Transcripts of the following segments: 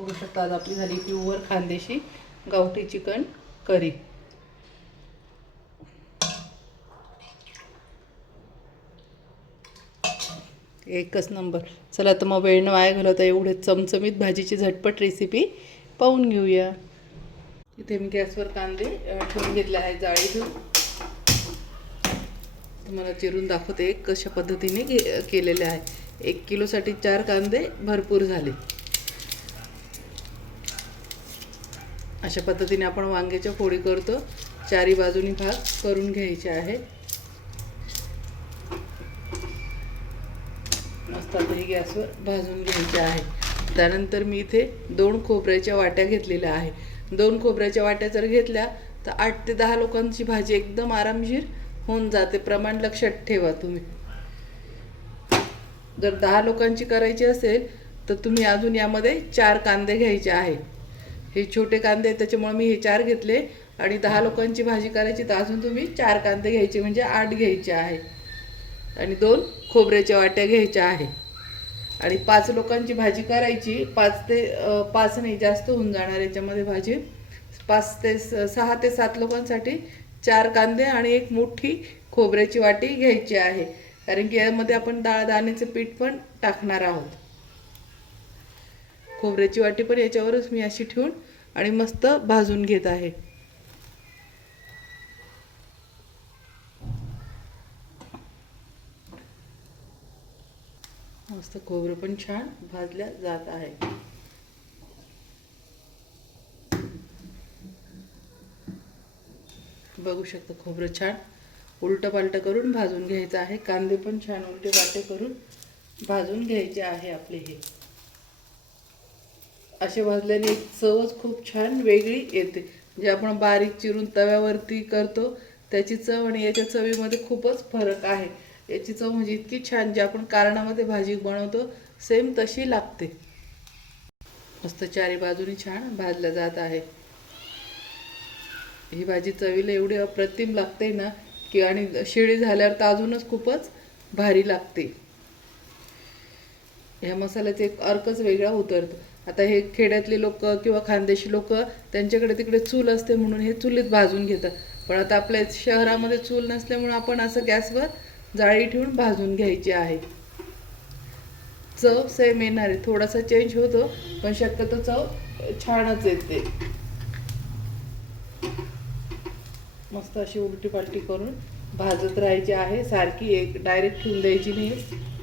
बघू शकता आज आपली झाली प्युअर खानदेशी गावठी चिकन करी। एकच नंबर। चला तर मग वेळ न वाया घालवता एवढे चमचमीत भाजीची झटपट रेसिपी पाहून घेऊया। इथे मी गॅसवर कांदे ठेवून घेतले आहेत जाळीतून। तुम्हाला चिरून दाखवते कशा पद्धतीने केलेले आहे। 1 किलोसाठी 4 कांदे भरपूर झाले। अशा पद्धतीने आपण वांग्याच्या फोडी करतो। चारी बाजूनी भाग करून घ्यायचे आहे। मस्त आता हे गॅसवर भाजून घ्यायचे आहे। त्यानंतर मी इथे 2 खोबऱ्याच्या वाट्या घेतलेल्या आहे। 2 खोबऱ्याच्या वाट्या जर घेतल्या तर 8 ते 10 लोकांची भाजी एकदम आरामशीर होऊन जाते। प्रमाण लक्षात ठेवा तुम्ही। जर 10 लोकांची करायची असेल तर तुम्ही अजून यामध्ये 4 कांदे घ्यायचे आहे। हे छोटे कांदे आहेत त्याच्यामुळे मी हे 4 घेतले आणि 10 लोकांची भाजी करायची तर अजून तुम्ही 4 कांदे घ्यायचे म्हणजे 8 घ्यायचे आहे। आणि 2 खोबऱ्याच्या वाट्या घ्यायच्या आहे। आणि 5 लोकांची भाजी करायची 5 नाही जास्त होऊन जाणार याच्यामध्ये भाजी। 6 ते 7 लोकांसाठी 4 कांदे आणि 1 मोठी खोबऱ्याची वाटी घ्यायची आहे। कारण की यामध्ये आपण दाण्याचे पीठ पण टाकणार आहोत। खोबऱ्याची वाटी पण याच्यावरच मी अशी ठेवून आणि मस्त भाजून घेत आहे। मस्त खोबरं पण छान भाजल्या जात आहे। बघू शकता खोबरं छान उलट पालट करून भाजून घ्यायचं आहे। कांदे पण छान उलटे पालटे करून भाजून घ्यायचे आहे आपले हे। असे भाजल्याने चवच खूप छान वेगळी येते। जे आपण बारीक चिरून तव्यावरती करतो त्याची चव आणि याच्या चवीमध्ये खूपच फरक आहे। याची चव म्हणजे इतकी छान जे आपण कारणामध्ये भाजी बनवतो सेम तशी लागते। मस्त चारी बाजूनी छान भाजल्या जात आहे। ही भाजी चवीला एवढी अप्रतिम लागते ना की आणि शिळी झाल्यावर तर अजूनच खूपच भारी लागते। ह्या मसाल्याचा एक अर्कच वेगळा उतरतो। आता हे खेड्यातले लोक किंवा खानदेशी लोक त्यांच्याकडे तिकडे चूल असते म्हणून हे चुलीत भाजून घेतात। पण आता आपल्या शहरामध्ये चूल नसल्यामुळे आपण असं गॅसवर जाळी ठेवून भाजून घ्यायची आहे। चव सेम येणार आहे। थोडासा चेंज होतो पण शक्यतो चव छानच येते। मस्त अशी उलटी पालटी करून भाजत राहायची आहे सारखी। एक डायरेक्ट ठेवून द्यायची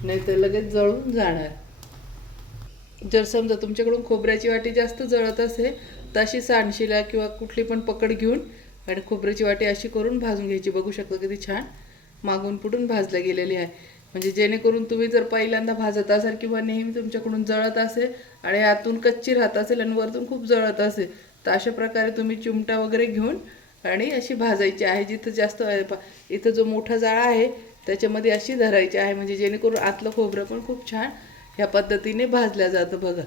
नाही तर लगेच जळून जाणार। जर समजा तुमच्याकडून खोबऱ्याची वाटी जास्त जळत असेल तर अशी सांडशिला किंवा कुठली पण पकड घेऊन आणि खोबऱ्याची वाटी अशी करून भाजून घ्यायची। बघू शकता किती छान मागून पुढून भाजल्या गेलेली आहे। म्हणजे जेणेकरून तुम्ही जर पहिल्यांदा भाजत असाल किंवा नेहमी तुमच्याकडून जळत असेल आणि आतून कच्ची राहत असेल आणि वरतून खूप जळत असेल तर अशा प्रकारे तुम्ही चिमटा वगैरे घेऊन आणि अशी भाजायची आहे। जिथं जास्त इथं जो मोठा जाळा आहे त्याच्यामध्ये अशी धरायची आहे म्हणजे जेणेकरून आतलं खोबरं पण खूप छान ह्या पद्धतीने भाजल्या जातं। बघा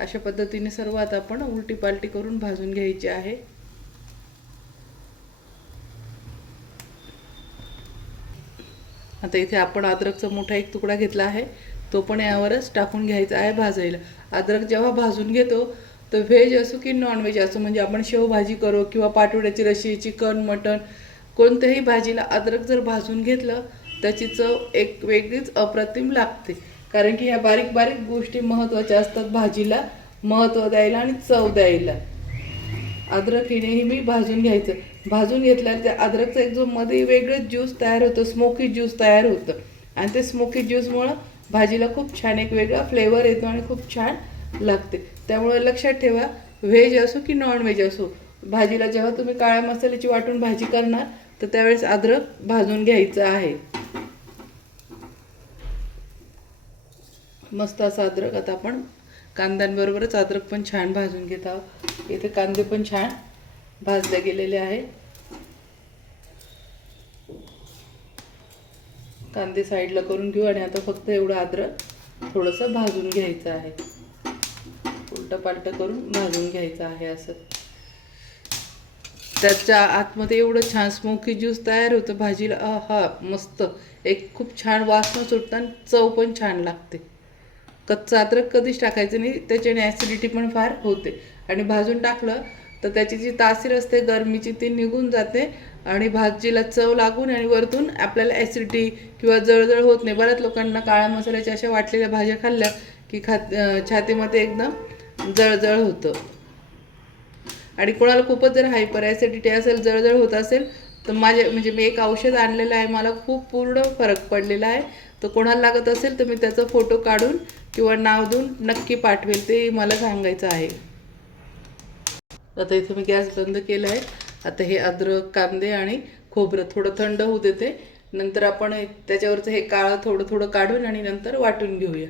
अशा पद्धतीने सर्व आता आपण उलटी पालटी करून भाजून घ्यायची आहे। आता इथे आपण अद्रकचा मोठा एक तुकडा घेतला आहे तो पण यावरच टाकून घ्यायचा आहे भाजायला। अद्रक जेव्हा भाजून घेतो तर व्हेज असो की नॉन व्हेज असो म्हणजे आपण शेवभाजी करो किंवा पाटोड्याची रशी चिकन मटन कोणत्याही भाजीला अद्रक जर भाजून घेतलं त्याची चव एक वेगळीच अप्रतिम लागते। कारण की ह्या बारीक बारीक गोष्टी महत्त्वाच्या असतात भाजीला महत्त्व द्यायला आणि चव द्यायला। अद्रक हे नेहमी भाजून घ्यायचं। भाजून घेतल्यावर त्या अद्रकचा एक जो मध्ये वेगळंच ज्यूस तयार होतो स्मोकी ज्यूस तयार होतं आणि ते स्मोकी ज्यूसमुळं भाजीला खूप छान एक वेगळा फ्लेवर येतो आणि खूप छान लागते। त्यामुळे लक्षात ठेवा व्हेज असो की नॉन व्हेज असो भाजीला जेव्हा तुम्ही काळ्या मसाल्याची वाटून भाजी करणार तर त्यावेळेस अद्रक भाजून घ्यायचं आहे। मस्त असं अद्रक आता आपण कांद्यांबरोबरच अद्रक पण छान भाजून घेत आहोत। इथे कांदे पण छान भाजले गेलेले आहे। कांदे साईडला करून घेऊ आणि आता फक्त एवढं अद्रक थोडंसं भाजून घ्यायचं आहे। उलट पालट करून भाजून घ्यायचं आहे। असं त्याच्या आतमध्ये एवढं छान स्मोकी ज्यूस तयार होतं भाजीला। मस्त एक खूप छान वास सुटतं आणि चव पण छान लागते। कच्चं अद्रक कधीच टाकायचं नाही, त्याच्याने ॲसिडिटी पण फार होते. आणि भाजून टाकलं तर त्याची जी तासीर असते गरमीची ती निघून जाते आणि भाजीला चव लागून आणि वरतून आपल्याला ॲसिडिटी किंवा जळजळ होत नाही. बऱ्याच लोकांना काळ्या मसाल्याच्या अशा वाटलेल्या भाज्या खाल्ल्या की छातीमध्ये एकदम जळजळ होतं. आणि कोणाला खूपच जर हायपर ॲसिडिटी असेल, जळजळ होत असेल, तर म्हणजे मी एक औषध आणलेलं आहे, मला खूप पूर्ण फरक पडलेला आहे. तर कोणाला लागत असेल तर मी त्याचा फोटो काढून किंवा नाव देऊन नक्की पाठवेल, ते मला सांगायचं आहे. आता इथे मी गॅस बंद केला आहे. आता हे अद्रक, कांदे आणि खोबरं थोडं थंड होऊ देते. नंतर आपण त्याच्यावरचं हे काळं थोडं थोडं काढून आणि नंतर वाटून घेऊया.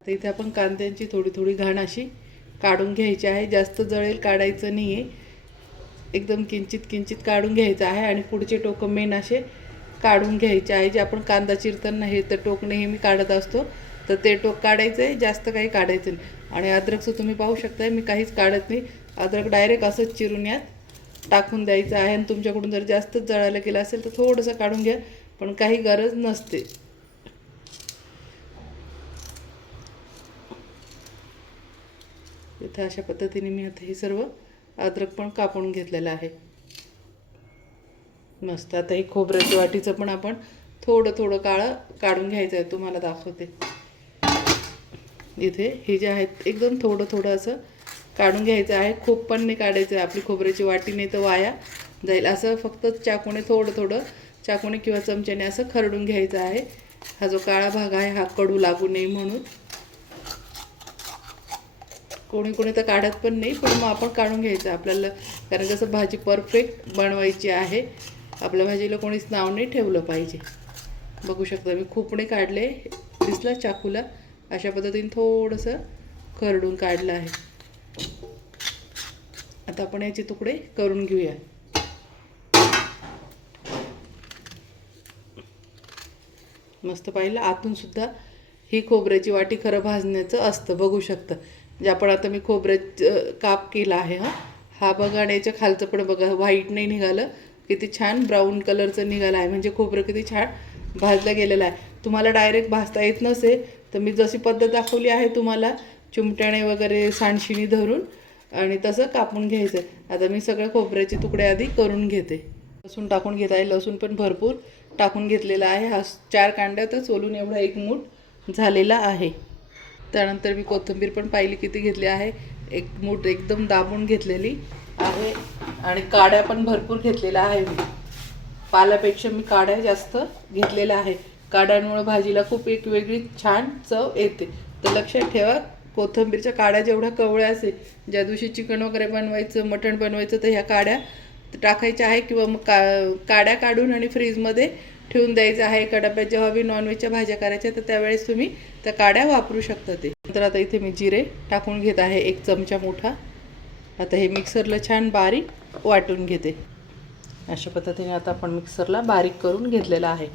आता इथे आपण कांद्यांची थोडी थोडी घाण अशी काढून घ्यायची आहे. जास्त जळेल काढायचं नाही आहे, एकदम किंचित किंचित काढून घ्यायचं आहे. आणि पुढचे टोकं मेन असे काढून घ्यायचे आहे. जे आपण कांदा चिरताना हे तर टोक नेहमी काढत असतो, तर ते टोक काढायचं आहे, जास्त काही काढायचं नाही. आणि अद्रकचं तुम्ही पाहू शकता मी काहीच काढत नाही, अद्रक डायरेक्ट असंच चिरून यात टाकून द्यायचं आहे. आणि तुमच्याकडून जर जास्तच जळायला गेलं असेल तर थोडंसं काढून घ्या, पण काही गरज नसते. इथं अशा पद्धतीने मी आता हे सर्व अद्रक पण कापून घेतलेलं आहे. मस्त. आता हे खोबऱ्याच्या वाटीचं पण आपण थोडं थोडं काळं काढून घ्यायचं आहे, तुम्हाला दाखवते. इथे हे जे आहेत एकदम थोडं थोडं असं काढून घ्यायचं आहे, खूप पण नाही काढायचं आहे, आपली खोबऱ्याची वाटी नाही तर वाया जाईल. असं फक्त चाकूने थोडं थोडं चाकूने किंवा चमच्याने असं खरडून घ्यायचं आहे. हा जो काळा भाग आहे हा कडू लागू नये म्हणून. कोणी कोणी तर काढत पण नाही, पण मग आपण काढून घ्यायचं आपल्याला, कारण कसं भाजी परफेक्ट बनवायची आहे. आपल्या भाजीला कोणीच नाव नाही ठेवलं पाहिजे. बघू शकता मी खूप नाही काढले, दिसला चाकूला, अशा पद्धतीने थोडंसं खरडून काढलं आहे. आता आपण याचे तुकडे करून घेऊया. मस्त पाहिलं, आतून सुद्धा ही खोबऱ्याची वाटी खरं भाजण्याचं असतं. बघू शकता जे आपण आता मी खोबऱ्याचं काप केला आहे, हा बघा. आणि याच्या खालचं पण बघा, व्हाईट नाही निघालं, किती छान ब्राऊन कलरचं निघालं आहे. म्हणजे खोबरं किती छान भाजलं गेलेलं आहे. तुम्हाला डायरेक्ट भाजता येत नसेल तर मी जशी पद्धत दाखवली आहे तुम्हाला, चिमट्याने वगैरे सांडशीने धरून आणि तसं कापून घ्यायचं. आता मी सगळ्या खोबऱ्याचे तुकडे आधी करून घेते. लसूण टाकून घेत आहे, लसूण पण भरपूर टाकून घेतलेला आहे. हा 4 कांड्यातच ओलून एवढा 1 मूठ झालेला आहे. त्यानंतर मी कोथिंबीर पण पाहिली किती घेतली आहे, 1 मूठ एकदम दाबून घेतलेली आहे. आणि काड्या पण भरपूर घेतलेल्या आहे. मी पाल्यापेक्षा मी काड्या जास्त घेतलेल्या आहे. काड्यांमुळे भाजीला खूप एक वेगळी छान चव येते. तर लक्षात ठेवा, कोथिंबीरच्या काड्या जेवढ्या कवळ्या असेल, ज्या दिवशी चिकन वगैरे बनवायचं, मटण बनवायचं, तर ह्या काड्या टाकायच्या आहे. किंवा मग काड्या काढून आणि फ्रीजमध्ये ठेवून द्यायचं आहे. एका डब्यात जेव्हा मी नॉनव्हेजच्या भाज्या करायच्या तर त्यावेळेस तुम्ही त्या काड्या वापरू शकता. ते नंतर आता इथे मी जिरे टाकून घेत आहे, 1 चमचा मोठा. आता हे मिक्सरला छान बारीक वाटून घेते. अशा पद्धतीने आता आपण मिक्सरला बारीक करून घेतलेला आहे.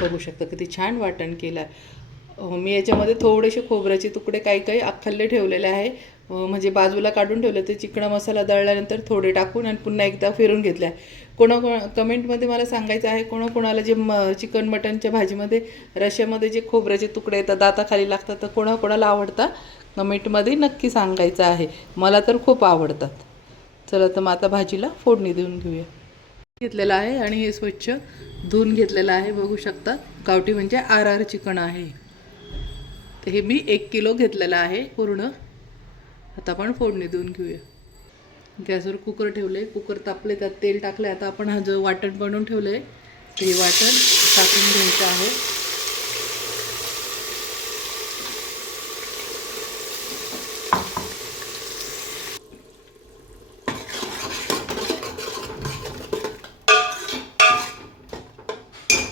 बघू शकता किती छान वाटण केलं आहे. मी याच्यामध्ये थोडेसे खोबऱ्याचे तुकडे काही काही अख्खल्ले ठेवलेले आहे, म्हणजे बाजूला काढून ठेवले. ते चिकणा मसाला दळल्यानंतर थोडे टाकून आणि पुन्हा एकदा फिरून घेतले आहे. कमेंटमध्ये मला सांगायचं आहे, कोणाकोणाला जे चिकन मटनच्या भाजीमध्ये रश्श्यामध्ये जे खोबऱ्याचे तुकडे येतात, दाताखाली लागतात, तर कोणाकोणाला आवडतात कमेंटमध्ये नक्की सांगायचं आहे. मला तर खूप आवडतात. चला तर मग आता भाजीला फोडणी देऊन घेऊया. घेतलेलं आहे आणि हे स्वच्छ धुवून घेतलेलं आहे. बघू शकता, गावठी म्हणजे RR चिकन आहे. तर हे मी 1 किलो घेतलेलं आहे पूर्ण. आता आपण फोडणी देऊन घेऊया. गॅसवर कुकर ठेवले, कुकर तापले, त्यात तेल टाकले. आता आपण हा जो वाटण बनवून ठेवलं ते वाटण टाकून घ्यायचं आहे.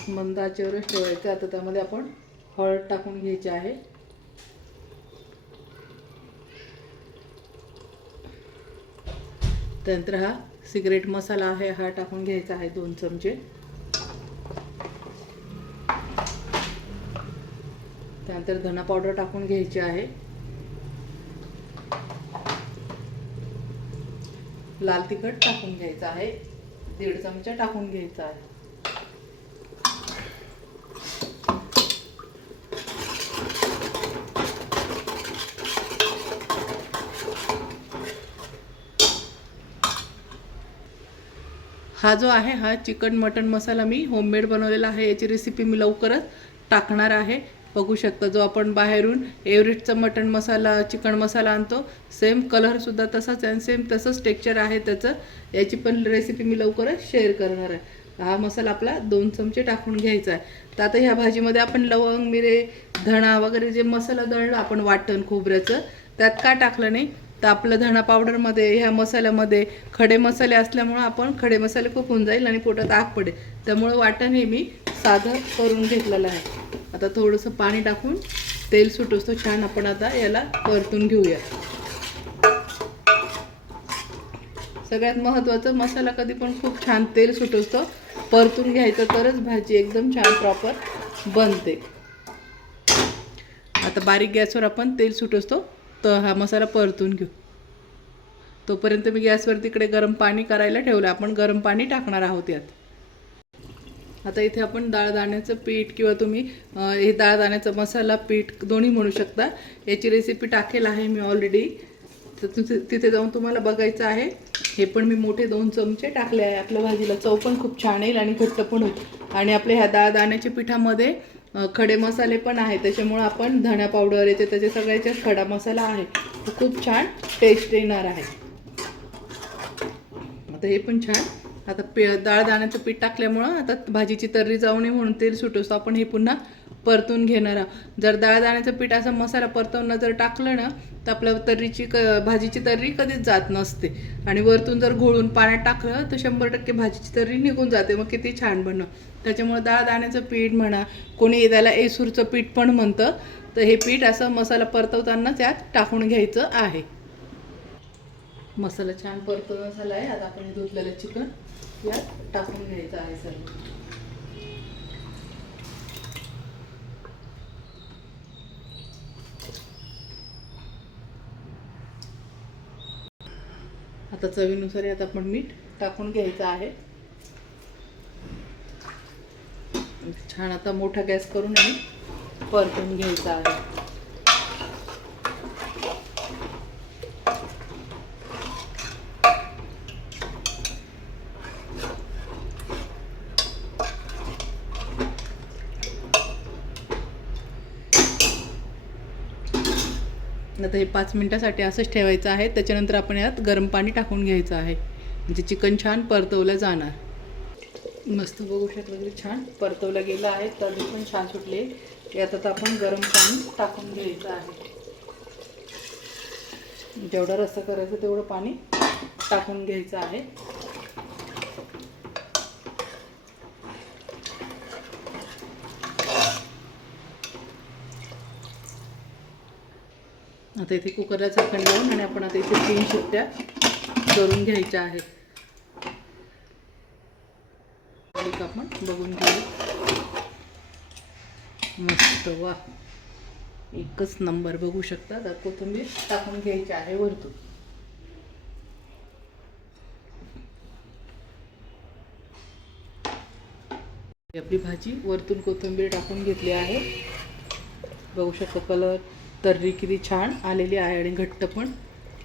मंद आचेवरच ठेवायचं. आता त्यामध्ये आपण हळद टाकून घ्यायची आहे. त्यानंतर हा सिक्रेट मसाला आहे, हा टाकून घ्यायचा आहे 2 चमचे. त्यानंतर धना पावडर टाकून घ्यायची आहे. लाल तिखट टाकून घ्यायचं आहे, 1.5 चमचा टाकून घ्यायचा आहे. हा जो आहे हा चिकन मटन मसाला मी होममेड बनवलेला आहे. याची रेसिपी मी लवकरच टाकणार आहे. बघू शकता जो आपण बाहेरून एव्हरेस्टचा मटन मसाला चिकन मसाला आणतो सेम कलरसुद्धा तसाच आहे, सेम तसंच टेक्स्चर आहे त्याचं. याची पण रेसिपी मी लवकरच शेअर करणार आहे. हा मसाला आपला 2 चमचे टाकून घ्यायचा आहे. तर आता ह्या भाजीमध्ये आपण लवंग मिरे धणा वगैरे जे मसाला दळलं आपण वाटण खोबऱ्याचं त्यात का टाकलं नाही तर आपलं धणा पावडरमध्ये ह्या मसाल्यामध्ये खडे मसाले असल्यामुळं आपण खडे मसाले खूप होऊन जाईल आणि पोटात आग पडेल. त्यामुळं वाटण हे मी साधं करून घेतलेलं आहे. आता थोडंसं पाणी टाकून तेल सुटोस तो छान आपण आता याला परतून घेऊया. सगळ्यात महत्त्वाचं मसाला कधी पण खूप छान तेल सुटोस तो परतून घ्यायचं तरच भाजी एकदम छान प्रॉपर बनते. आता बारीक गॅसवर आपण तेल सुटोस तो तर हा मसाला परतून घेऊ. तोपर्यंत मी गॅसवर तिकडे गरम पाणी करायला ठेवलं. आपण गरम पाणी टाकणार आहोत यात. आता इथे आपण डाळदाण्याचं पीठ किंवा तुम्ही हे डाळदाण्याचा मसाला पीठ दोन्ही म्हणू शकता. याची रेसिपी टाकेल आहे मी ऑलरेडी, तर तिथे जाऊन तुम्हाला बघायचं आहे. हे पण मी मोठे 2 चमचे टाकले आहे. आपल्या भाजीला चव पण खूप छान येईल आणि घट्ट पण होईल. आणि आपल्या ह्या डाळदाण्याच्या पिठामध्ये खडे मसाले पण आहे, त्याच्यामुळं आपण धण्या पावडर येते त्याचे सगळ्याचे खडा मसाला आहे तो खूप छान टेस्ट येणार आहे. आता हे पण छान आता डाळदाण्याचं पीठ टाकल्यामुळं आता भाजीची तर्री जाऊ नये म्हणून तेल सुटोस आपण हे पुन्हा परतून घेणार आहोत. जर डाळदाण्याचं पीठ असं मसाला परतवणं जर टाकलं ना तर आपल्या भाजीची तर्री कधीच जात नसते. आणि वरतून जर घोळून पाण्यात टाकलं तर 100% भाजीची तर्री निघून जाते. मग किती छान बनणं. त्याच्यामुळे डाळदाण्याचं पीठ म्हणा, कोणी त्याला एसूरचं पीठ पण म्हणतं, तर हे पीठ असं मसाला परतवताना त्यात टाकून घ्यायचं आहे. मसाला छान परतवून झाला आहे. आता आपण धुतलेलं चिकन यात टाकून घ्यायचं आहे सर्व. आता चवीनुसार यात आपण मीठ टाकून घ्यायचं आहे. छान आता मोठा गॅस करून आणि परतून घ्यायचा आहे. आता हे 5 मिनिटासाठी असंच ठेवायचं आहे. त्याच्यानंतर आपण यात गरम पाणी टाकून घ्यायचं आहे म्हणजे चिकन छान परतवलं जाणार. मस्त बघू शकता की छान परतवलं गेलं आहे. तरी पण छान सुटले. यात आता आपण गरम पाणी टाकून घ्यायचं आहे. जेवढा रस्सा करायचं तेवढं पाणी टाकून घ्यायचं आहे. आता इथे कुकरला झाकण लावून आणि आपण आता इथे 3 शिट्ट्या करून घ्यायच्या आहेत. आपण बघून घेऊ. मस्त वा एकच नंबर बघू शकता. आता कोथिंबीर टाकून घ्यायची आहे वरतून. आपली भाजी वरतून कोथिंबीर टाकून घेतली आहे. बघू शकता कलर तर्री किती छान आलेली आहे आणि घट्ट पण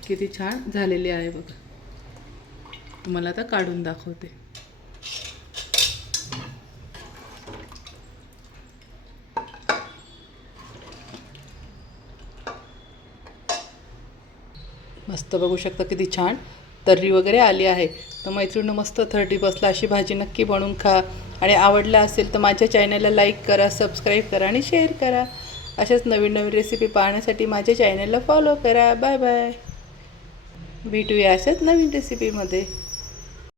किती छान झालेली आहे. बघा तुम्हाला आता काढून दाखवते. मस्त बघू शकता किती छान तर्री वगैरे आली आहे. तर मैत्रिणींनो मस्त 30 अशी भाजी नक्की बनवून खा. आणि आवडला असेल तर माझ्या चॅनलला लाईक करा, सबस्क्राईब करा आणि शेअर करा. अशाच नवीन नवीन रेसिपी पाहण्यासाठी माझ्या चॅनलला फॉलो करा. Bye bye. भेटूया अशाच नवीन रेसिपीमध्ये.